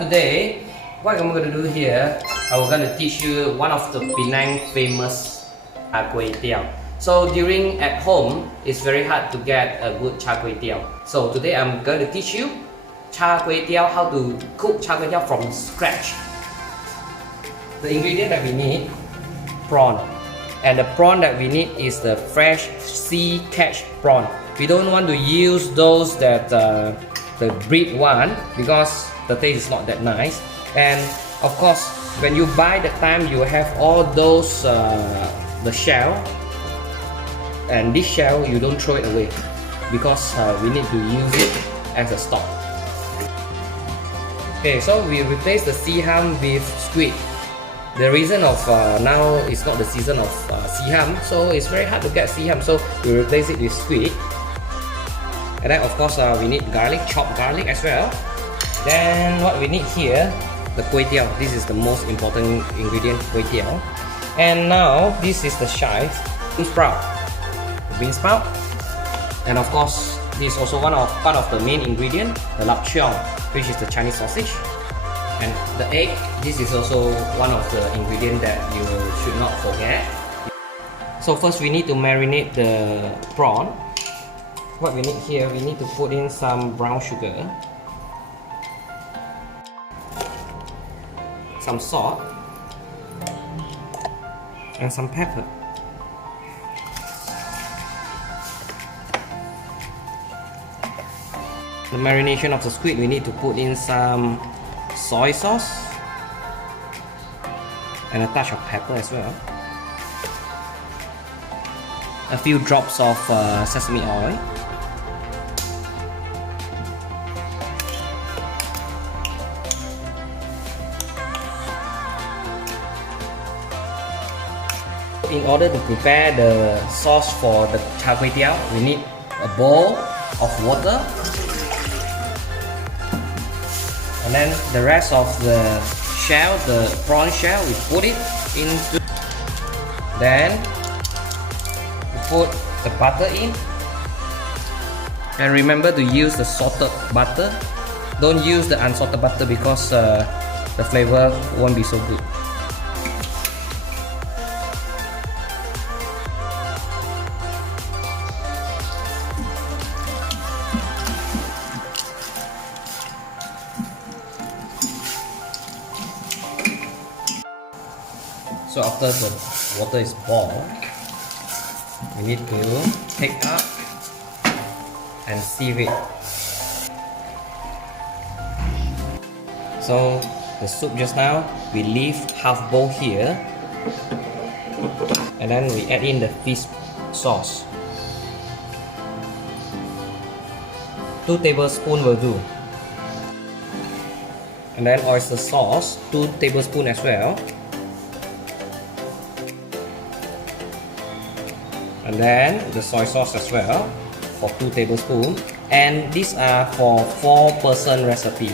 today, what I'm going to do here, I'm going to teach you one of the Penang famous Char Koay Teow. So during at home, it's very hard to get a good Char Koay Teow. So today I'm going to teach you Char Koay Teow, how to cook Char Koay Teow from scratch. The ingredient that we need, prawn. And the prawn that we need is the fresh sea catch prawn. We don't want to use those that the breed one because the taste is not that nice. And of course, when you buy the time, you have all those the shell, and this shell you don't throw it away because we need to use it as a stock. Okay, so we replace the sea ham with squid. The reason of now it's not the season of sea ham, so it's very hard to get sea ham, so we replace it with squid. And then of course we need garlic, chopped garlic as well. Then what we need here, the Koay Teow. This is the most important ingredient, Koay Teow. And now this is the chive, bean sprout, and of course this is also part of the main ingredient, the lap cheong, which is the Chinese sausage. And the egg, this is also one of the ingredients that you should not forget. So first we need to marinate the prawn. What we need here, we need to put in some brown sugar, some salt, and some pepper. The marination of the squid, we need to put in some soy sauce and a touch of pepper as well. A few drops of sesame oil. In order to prepare the sauce for the Char Koay Teow, we need a bowl of water, and then the rest of the shell, the prawn shell, we put it into. Then we put the butter in, and remember to use the salted butter. Don't use the unsalted butter because the flavor won't be so good. So after the water is boiled, we need to take up and sieve it. So the soup just now, we leave half bowl here, and then we add in the fish sauce. 2 tablespoons will do. And then oyster sauce, 2 tablespoons as well. And then the soy sauce as well for 2 tablespoons. And these are for 4-person recipe.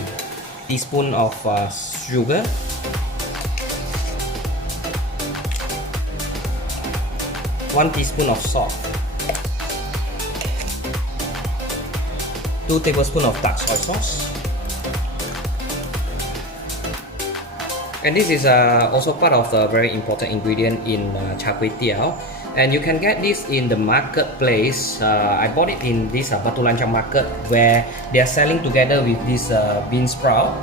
Teaspoon of sugar, one teaspoon of salt, 2 tablespoons of dark soy sauce. And this is also part of the very important ingredient in Char Koay Teow. And you can get this in the marketplace. I bought it in this Batu Lancang market where they are selling together with this bean sprout.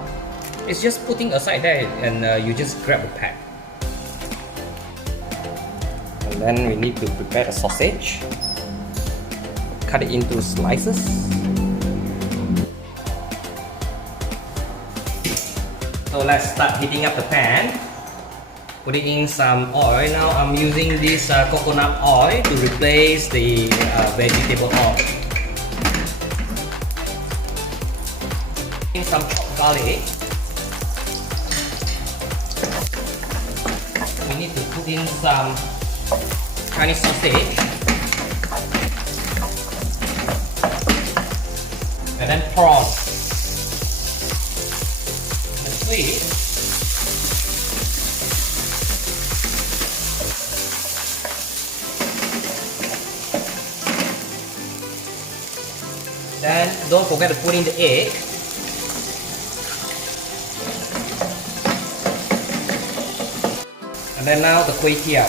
It's just putting aside there and you just grab a pack. And then we need to prepare the sausage. Cut it into slices. So let's start heating up the pan. Putting in some oil. Now I'm using this coconut oil to replace the vegetable oil. Some chopped garlic. We need to put in some Chinese sausage, and then prawn, and the squid. Then don't forget to put in the egg. And then now the Koay Teow.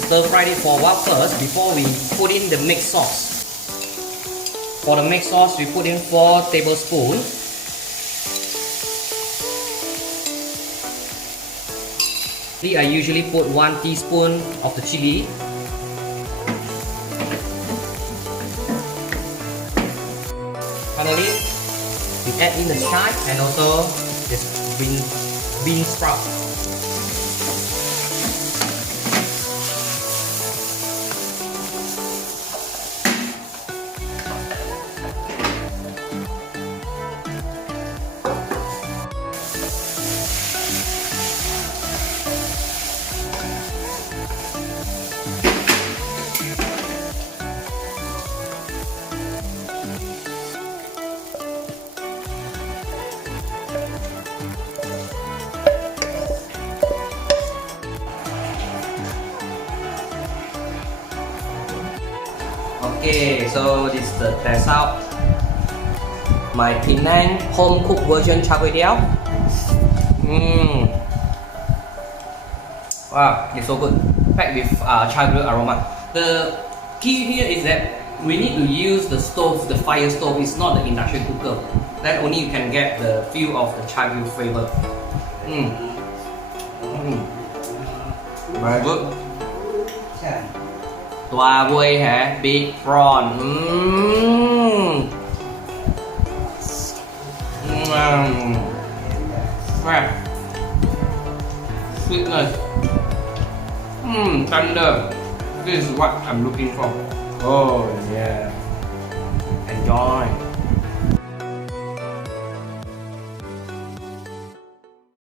Stir fry it for a while first before we put in the mixed sauce. For the mixed sauce, we put in 4 tablespoons. I usually put 1 teaspoon of the chili. Finally, we add in the chive and also this bean sprout. Okay, so this is the test out. My Penang home cooked version Char Koay Teow. Wow, it's so good. Packed with char grill aroma. The key here is that we need to use the stove, the fire stove. It's not the induction cooker. Then only you can get the feel of the char grill flavor. Very good. Toa quay hả? Big prawn. Fresh. Sweetness. Tender. This is what I'm looking for. Oh yeah. Enjoy.